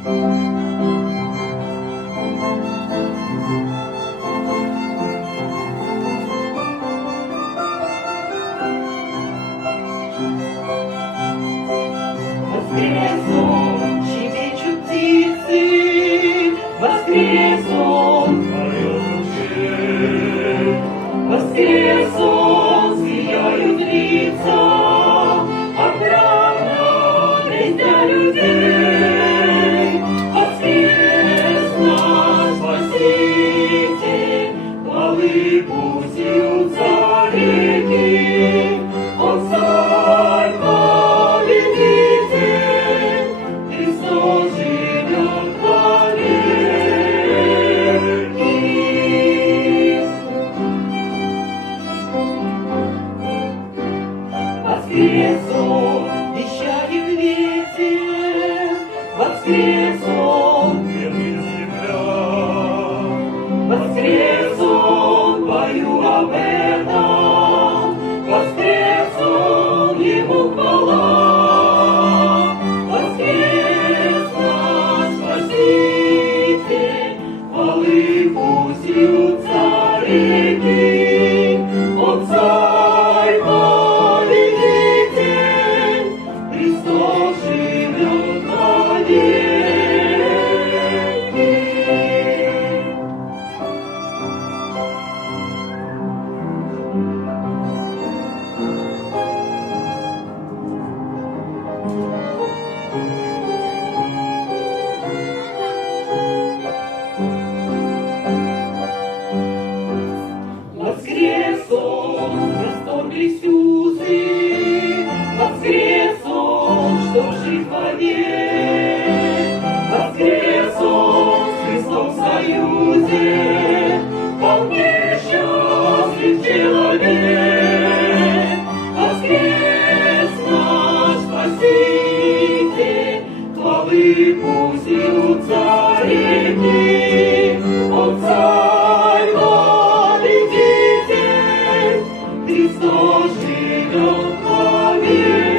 Воскрес Он, щебечут птицы, воскрес Он, поет ручей. Воскрес Он, сияют лица, отрадно для людей. Воскрес наш Спаситель, хвалы пусть льются реки. Он царь победитель, Христос живет вовеки. Воскрес Он, вещает ветер, воскрес Он, небо земля. Воскрес Он, пою об этом, воскрес Он, Ему хвала. Воскрес наш Спаситель, хвалы пусть льются реки. Он царь победитель, Христос живет вовеки. Воскрес Он, расторглись узы, воскрес Он, что жив вовек. Воскрес Он, с Христом в союзе, вполне счастлив человек. Воскрес наш Спаситель, хвалы пусть льются реки. Он царь победитель, Христос живет вовеки.